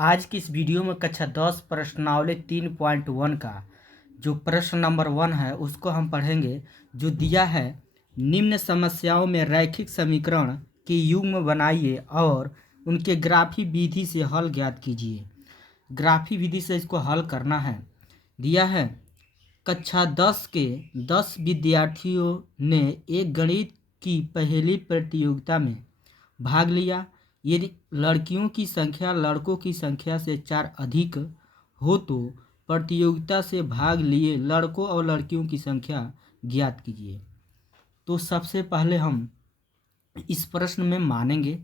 आज की इस वीडियो में कक्षा 10 प्रश्नावली 3.1 का जो प्रश्न नंबर 1 है उसको हम पढ़ेंगे। जो दिया है, निम्न समस्याओं में रैखिक समीकरण के युग्म बनाइए और उनके ग्राफी विधि से हल ज्ञात कीजिए। ग्राफी विधि से इसको हल करना है। दिया है, कक्षा 10 के 10 विद्यार्थियों ने एक गणित की पहेली प्रतियोगिता में भाग लिया। यदि लड़कियों की संख्या लड़कों की संख्या से 4 अधिक हो तो प्रतियोगिता से भाग लिए लड़कों और लड़कियों की संख्या ज्ञात कीजिए। तो सबसे पहले हम इस प्रश्न में मानेंगे।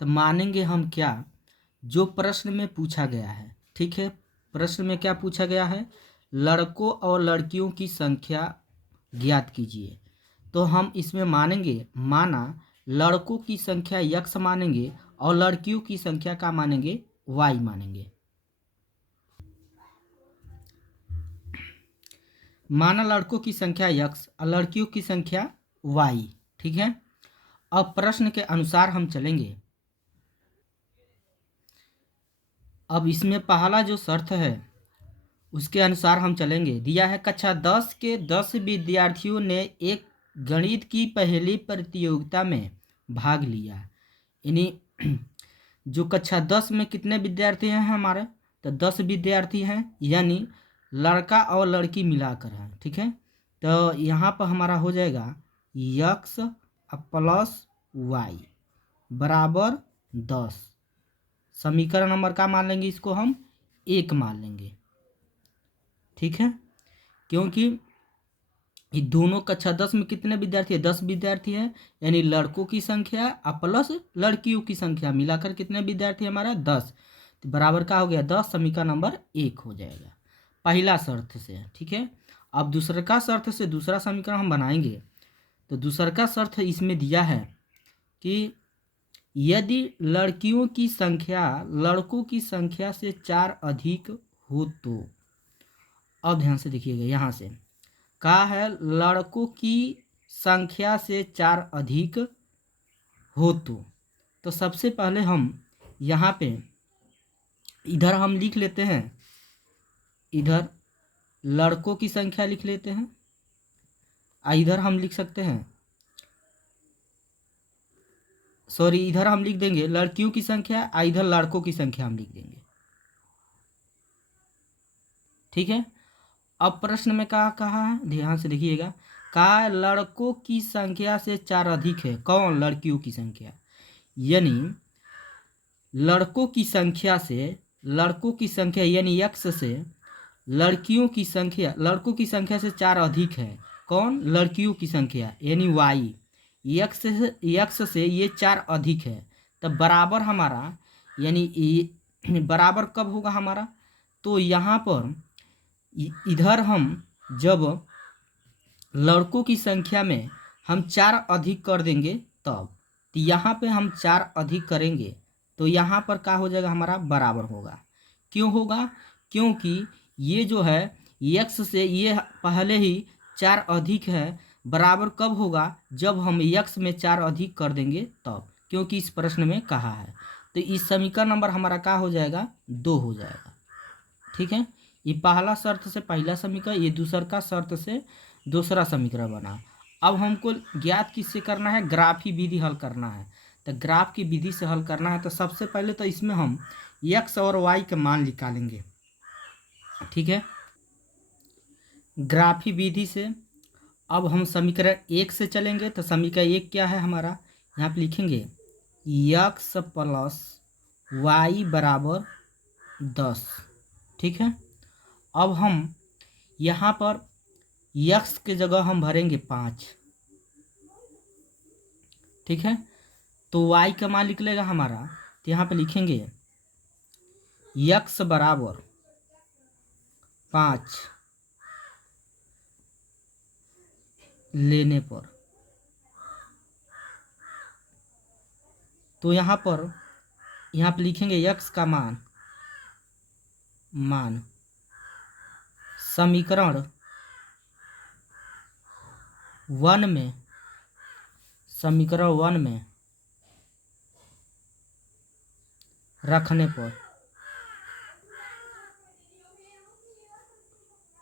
तो मानेंगे हम क्या, जो प्रश्न में पूछा गया है। ठीक है, प्रश्न में क्या पूछा गया है, लड़कों और लड़कियों की संख्या ज्ञात कीजिए। तो हम इसमें मानेंगे, माना लड़कों की संख्या यक्स मानेंगे और लड़कियों की संख्या का मानेंगे वाई मानेंगे। माना लड़कों की संख्या यक्स और लड़कियों की संख्या वाई। ठीक है, अब प्रश्न के अनुसार हम चलेंगे। अब इसमें पहला जो शर्त है उसके अनुसार हम चलेंगे। दिया है, कक्षा 10 के 10 विद्यार्थियों ने एक गणित की पहेली प्रतियोगिता में भाग लिया। यानी जो कक्षा 10 में कितने विद्यार्थी हैं हमारे, तो 10 विद्यार्थी हैं, यानी लड़का और लड़की मिलाकर हैं। ठीक है, तो यहाँ पर हमारा हो जाएगा यक्स प्लस वाई बराबर 10। समीकरण नंबर का मान लेंगे, इसको हम 1 मान लेंगे। ठीक है, क्योंकि ये दोनों कक्षा 10 में कितने विद्यार्थी है, 10 विद्यार्थी है, यानी लड़कों की संख्या प्लस लड़कियों की संख्या मिलाकर कितने विद्यार्थी हमारा 10, तो बराबर का हो गया 10। समीकरण नंबर 1 हो जाएगा पहला शर्त से। ठीक है, अब दूसरा का शर्त से दूसरा समीकरण हम बनाएंगे। तो दूसरा का शर्त इसमें दिया है कि यदि लड़कियों की संख्या लड़कों की संख्या से 4 अधिक हो तो, अब ध्यान से देखिएगा, यहाँ से कहा है लड़कों की संख्या से 4 अधिक हो तो सबसे पहले हम यहाँ पे इधर हम लिख लेते हैं, इधर लड़कों की संख्या लिख लेते हैं, इधर हम लिख सकते हैं, सॉरी इधर हम लिख देंगे लड़कियों की संख्या, इधर लड़कों की संख्या हम लिख देंगे। ठीक है, अब प्रश्न में कहा है, ध्यान से देखिएगा, कहा लड़कों की संख्या से 4 अधिक है। कौन, लड़कियों की संख्या, यानी लड़कों की संख्या से, लड़कों की संख्या यानी यक्स से लड़कियों की संख्या, लड़कों की संख्या से 4 अधिक है। कौन, लड़कियों की संख्या यानी वाई, यक्स से ये 4 अधिक है। तब बराबर हमारा, यानी बराबर कब होगा हमारा, तो यहाँ पर इधर हम जब लड़कों की संख्या में हम 4 अधिक कर देंगे तब, तो यहाँ पे हम 4 अधिक करेंगे तो यहाँ पर क्या हो जाएगा हमारा, बराबर होगा। क्यों होगा, क्योंकि ये जो है यक्स से ये पहले ही 4 अधिक है। बराबर कब होगा, जब हम यक्स में 4 अधिक कर देंगे तब, क्योंकि इस प्रश्न में कहा है। तो इस समीकरण नंबर हमारा क्या हो जाएगा, 2 हो जाएगा। ठीक है, ये पहला शर्त से पहला समीकरण, ये दूसरा का शर्त से दूसरा समीकरण बना। अब हमको ज्ञात किससे करना है, ग्राफी विधि हल करना है। तो ग्राफ की विधि से हल करना है, तो सबसे पहले तो इसमें हम एक्स और वाई के मान निकालेंगे। ठीक है, ग्राफी विधि से अब हम समीकरण 1 से चलेंगे। तो समीकरण 1 क्या है हमारा, यहाँ पे लिखेंगे यक्स प्लस वाई बराबर 10। ठीक है, अब हम यहाँ पर यक्स के जगह हम भरेंगे 5। ठीक है, तो वाई का मान निकलेगा हमारा, तो यहाँ पे लिखेंगे यक्स बराबर 5 लेने पर, तो यहाँ पे लिखेंगे यक्स का मान समीकरण 1 में, समीकरण 1 में रखने पर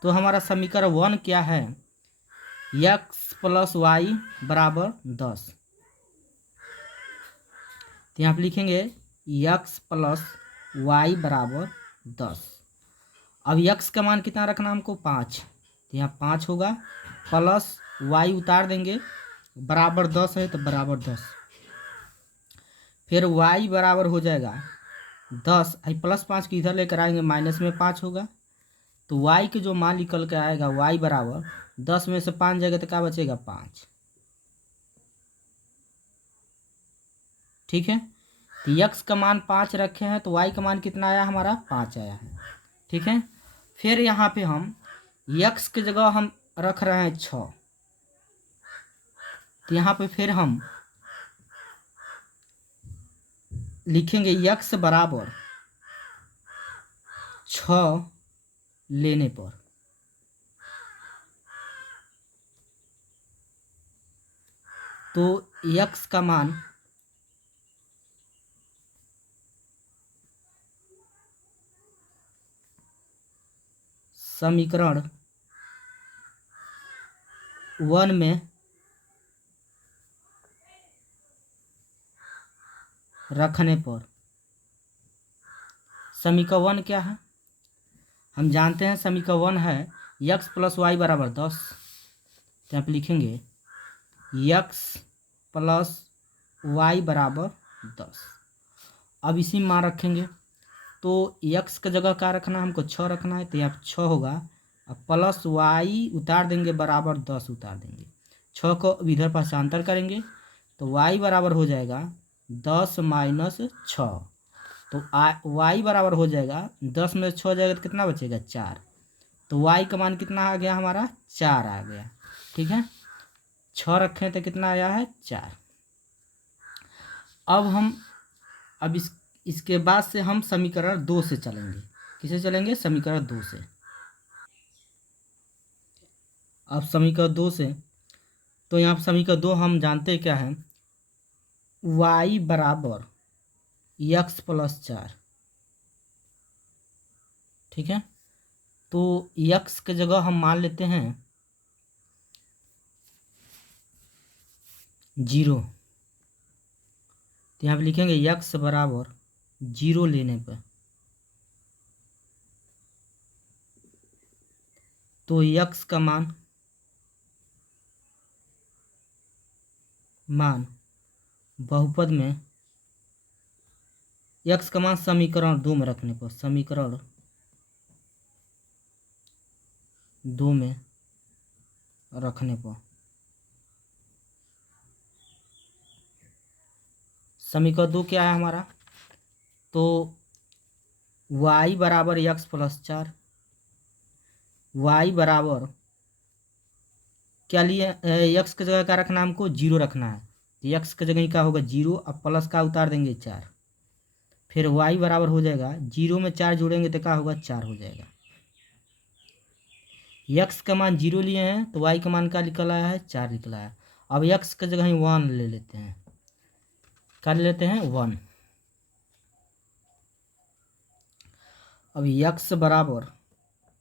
तो हमारा समीकरण 1 क्या है, x प्लस वाई बराबर 10। तो यहाँ पे लिखेंगे x प्लस वाई बराबर 10। अब x का मान कितना रखना हमको, 5। तो यहाँ 5 होगा, प्लस y उतार देंगे, बराबर 10 है तो बराबर 10। फिर y बराबर हो जाएगा 10, प्लस 5 की इधर लेकर आएंगे, माइनस में 5 होगा। तो y के जो मान निकल के आएगा, y बराबर 10 में से 5 जाएगा तो क्या बचेगा, 5। ठीक है, तो x का मान 5 रखे हैं तो y का मान कितना आया हमारा, 5 आया है। ठीक है, फिर यहाँ पे हम x की जगह हम रख रहे हैं 6। तो यहाँ पे फिर हम लिखेंगे x बराबर 6 लेने पर। तो x का मान समीकरण 1 में रखने पर, समीकरण 1 क्या है, हम जानते हैं समीकरण 1 है x प्लस वाई बराबर 10। तो यहाँ पे लिखेंगे x प्लस वाई बराबर 10। अब इसी में मान रखेंगे, तो x का जगह क्या रखना है, हमको 6 रखना है। तो यहाँ पे 6 होगा, अब प्लस वाई उतार देंगे, बराबर 10 उतार देंगे। 6 को इधर पासांतर करेंगे तो y बराबर हो जाएगा 10 माइनस 6। तो y बराबर हो जाएगा 10 में 6 जाएगा तो कितना बचेगा, 4। तो y का मान कितना आ गया हमारा, 4 आ गया। ठीक है, 6 रखें तो कितना आया है, 4। अब इसके बाद से हम समीकरण 2 से चलेंगे। किसे चलेंगे, समीकरण 2 से। अब समीकरण 2 से, तो यहाँ पर समीकरण 2 हम जानते क्या है, y बराबर x प्लस 4। ठीक है, तो x के जगह हम मान लेते हैं 0। तो यहाँ पे लिखेंगे x बराबर 0 लेने पर। तो x का मान बहुपद में, x का मान समीकरण 2 में रखने पर, समीकरण 2 में रखने पर, समीकरण 2 क्या है हमारा, तो y बराबर x प्लस 4। y बराबर क्या लिए, x की जगह क्या रखना है, हमको 0 रखना है। तो x की जगह क्या होगा, 0, अब प्लस का उतार देंगे 4। फिर y बराबर हो जाएगा 0 में 4 जोड़ेंगे तो क्या होगा, 4 हो जाएगा। x का मान 0 लिए हैं तो y का मान क्या निकला है, 4 निकला है। अब x की जगह ही 1 ले लेते हैं, क्या ले लेते हैं, 1। अब x बराबर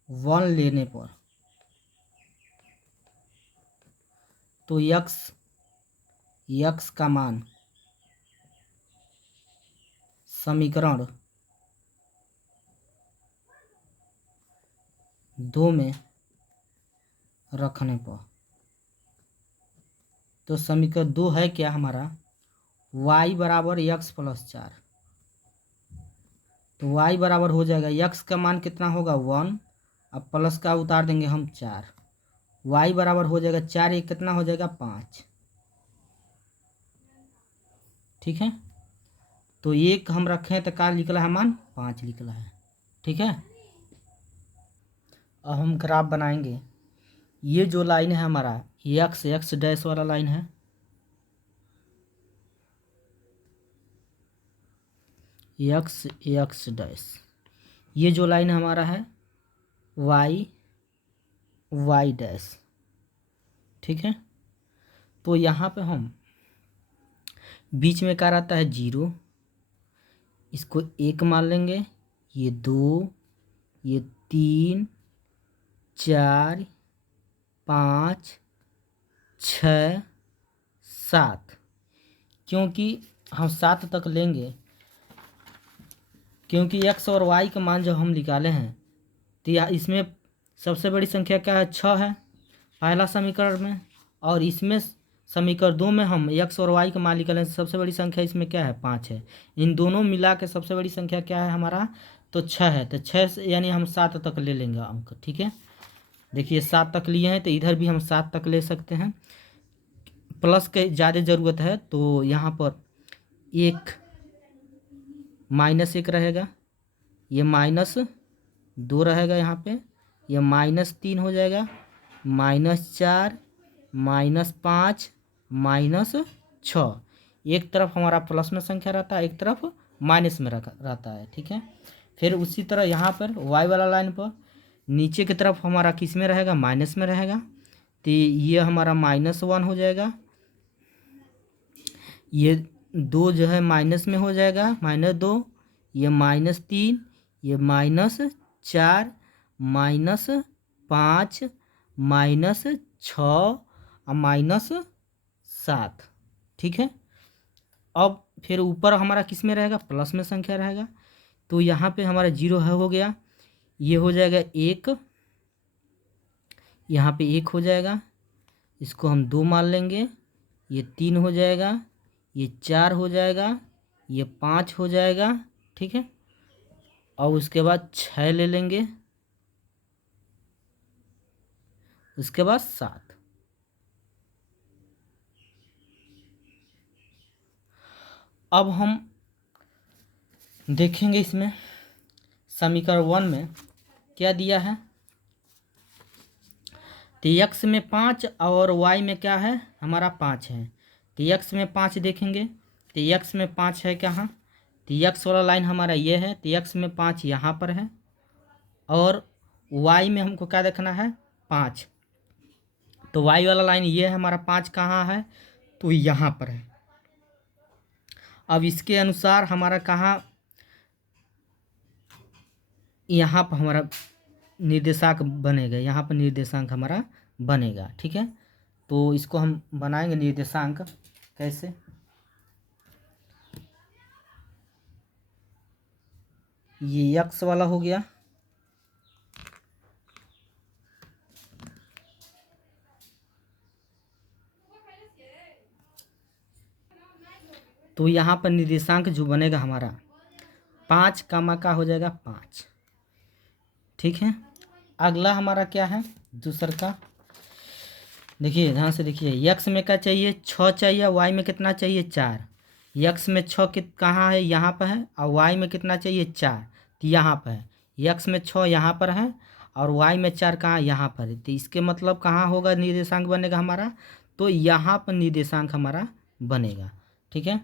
1 लेने पर, तो x का मान समीकरण 2 में रखने पर, तो समीकरण 2 है क्या हमारा, y बराबर x प्लस 4। तो y बराबर हो जाएगा, x का मान कितना होगा, 1, अब प्लस का उतार देंगे हम 4। y बराबर हो जाएगा 4, ये कितना हो जाएगा, 5। ठीक है, तो एक हम रखें तो क्या निकला है, मान 5 निकला है। ठीक है, अब हम ग्राफ बनाएंगे। ये जो लाइन है हमारा, x डैश वाला लाइन है, x डैश। ये जो लाइन हमारा है y डैश। ठीक है, तो यहाँ पे हम बीच में क्या रहता है, 0, इसको 1 मान लेंगे, ये 2, ये 3, 4 5 6 7, क्योंकि हम 7 तक लेंगे, क्योंकि x और y का मान जब हम निकाले हैं तो इसमें सबसे बड़ी संख्या क्या है, 6 है पहला समीकरण में, और इसमें समीकरण 2 में हम x और y का मान निकालें, सबसे बड़ी संख्या इसमें क्या है, 5 है। इन दोनों मिला के सबसे बड़ी संख्या क्या है हमारा, तो 6 है। तो 6 से यानी हम 7 तक ले लेंगे अंक। ठीक है, देखिए 7 तक लिए हैं तो इधर भी हम 7 तक ले सकते हैं। प्लस के ज़्यादा ज़रूरत है तो यहाँ पर एक -1 रहेगा, ये -2 रहेगा, यहाँ पे ये -3 हो जाएगा, -4 -5 -6। एक तरफ हमारा प्लस में संख्या रहता है, एक तरफ माइनस में रहता है। ठीक है, फिर उसी तरह यहाँ पर y वाला लाइन पर नीचे की तरफ हमारा किस में रहेगा, माइनस में रहेगा, तो ये हमारा -1 हो जाएगा, ये 2 जो है माइनस में हो जाएगा, -2, ये -3, ये -4 -5 -6 और -7। ठीक है, अब फिर ऊपर हमारा किस में रहेगा, प्लस में संख्या रहेगा, तो यहाँ पे हमारा 0 है हो गया, ये हो जाएगा 1, यहाँ पे 1 हो जाएगा, इसको हम 2 मान लेंगे, ये 3 हो जाएगा, ये 4 हो जाएगा, ये 5 हो जाएगा। ठीक है, और उसके बाद 6 ले लेंगे, उसके बाद 7। अब हम देखेंगे इसमें समीकरण 1 में क्या दिया है, तो x में 5 और y में क्या है हमारा 5 है। तो x में 5 देखेंगे, तो x में 5 है कहाँ, तो x वाला लाइन हमारा ये है, तो x में 5 यहाँ पर है, और y में हमको क्या देखना है, 5, तो y वाला लाइन ये है हमारा, 5 कहाँ है, तो यहाँ पर है। अब इसके अनुसार हमारा कहाँ, यहाँ पर हमारा निर्देशांक बनेगा, यहाँ पर निर्देशांक हमारा बनेगा। ठीक है, तो इसको हम बनाएंगे निर्देशांक कैसे, ये x वाला हो गया, तो यहाँ पर निर्देशांक जो बनेगा हमारा 5 का हो जाएगा 5। ठीक है, अगला हमारा क्या है, दूसरा का देखिए ध्यान से देखिए, x में क्या चाहिए, 6 चाहिए, y में कितना चाहिए, 4। x में 6 कहाँ है, यहाँ पर है, और y में कितना चाहिए, 4, तो यहाँ पर है। x में 6 यहाँ पर है और y में 4 कहाँ, यहाँ पर है, तो इसके मतलब कहाँ होगा निर्देशांक बनेगा हमारा, तो यहाँ पर निर्देशांक हमारा बनेगा। ठीक है,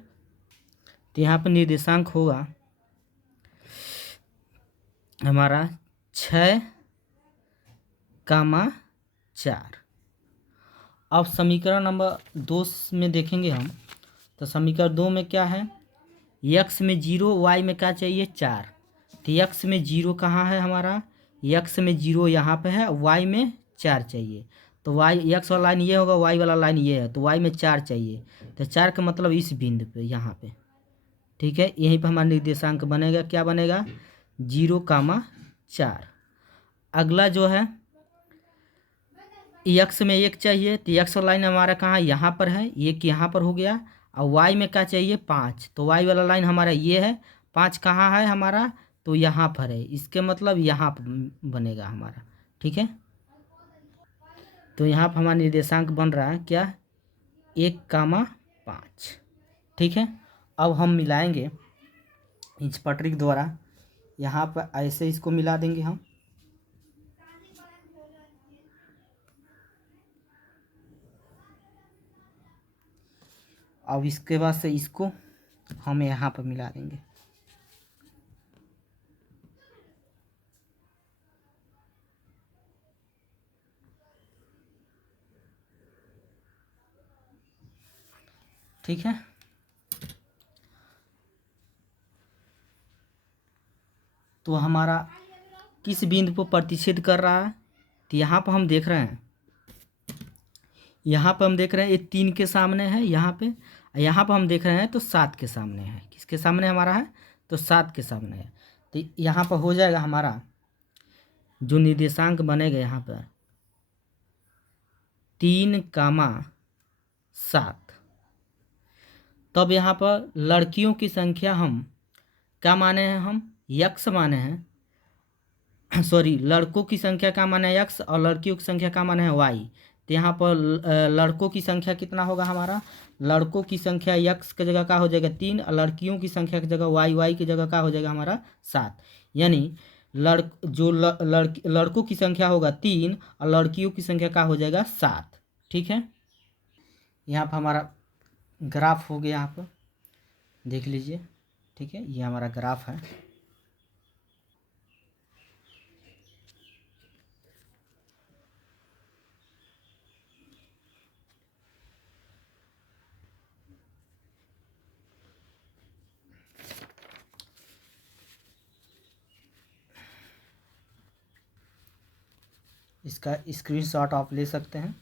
तो यहाँ पर निर्देशांक होगा हमारा 6, 4। अब समीकरण नंबर 2 में देखेंगे हम, तो समीकरण 2 में क्या है, x में 0, y में क्या चाहिए, 4। तो x में 0 कहाँ है हमारा, x में 0 यहाँ पे है, y में 4 चाहिए, तो y x वाला लाइन ये होगा, y वाला लाइन ये है, तो y में 4 चाहिए, तो 4 का मतलब इस बिंदु पे यहाँ पे। ठीक है, यहीं पर हमारा निर्देशांक बनेगा, क्या बनेगा, 0, 4। अगला जो है x में 1 चाहिए, तो x वाला लाइन हमारा कहाँ, यहाँ पर है, 1 यहाँ पर हो गया, और y में क्या चाहिए, 5, तो y वाला लाइन हमारा ये है, 5 कहाँ है हमारा, तो यहाँ पर है, इसके मतलब यहाँ पर बनेगा हमारा। ठीक है, तो यहाँ पर हमारा निर्देशांक बन रहा है क्या, 1, 5। ठीक है, अब हम मिलाएंगे इस पटरी के द्वारा, यहाँ पर ऐसे इसको मिला देंगे हम, अब इसके बाद से इसको हम यहाँ पर मिला देंगे। ठीक है, तो हमारा किस बिंदु पर प्रतिच्छेद कर रहा है, तो यहाँ पर हम देख रहे हैं, ये 3 के सामने है यहाँ पे, यहाँ पर हम देख रहे हैं तो 7 के सामने है। किसके सामने हमारा है? तो 7 के सामने है। तो यहाँ पर हो जाएगा हमारा जो निर्देशांक बनेगा यहाँ पर 3,7। तब यहाँ पर लड़कियों की संख्या हम क्या माने हैं? हम यक्स माने हैं। सॉरी, लड़कों की संख्या का माने है x और लड़कियों की संख्या का माने है y। तो यहाँ पर लड़कों की संख्या कितना होगा हमारा? लड़कों की संख्या x की जगह का हो जाएगा 3 और लड़कियों की संख्या की जगह y की जगह का हो जाएगा हमारा 7। यानी लड़कों की संख्या होगा 3 और लड़कियों की संख्या का हो जाएगा 7। ठीक है, यहाँ पर हमारा ग्राफ हो गया, यहाँ पर देख लीजिए। ठीक है, ये हमारा ग्राफ है। इसका स्क्रीनशॉट आप ले सकते हैं।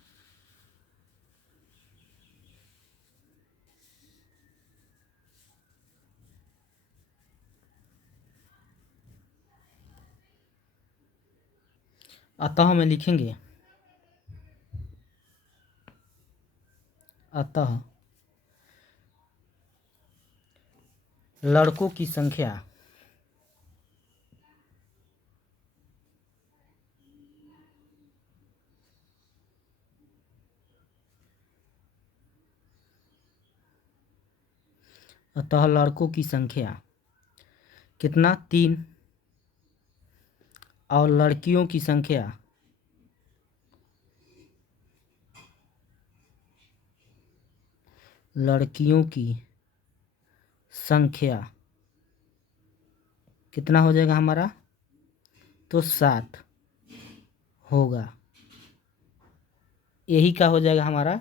अतः में लिखेंगे, अतः लड़कों की संख्या कितना? 3 और लड़कियों की संख्या कितना हो जाएगा हमारा? तो 7 होगा। यही का हो जाएगा हमारा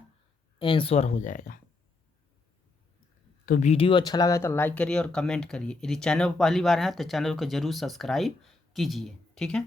आंसर हो जाएगा। तो वीडियो अच्छा लगा तो लाइक करिए और कमेंट करिए। यदि चैनल पर पहली बार है तो चैनल को जरूर सब्सक्राइब कीजिए। ठीक है।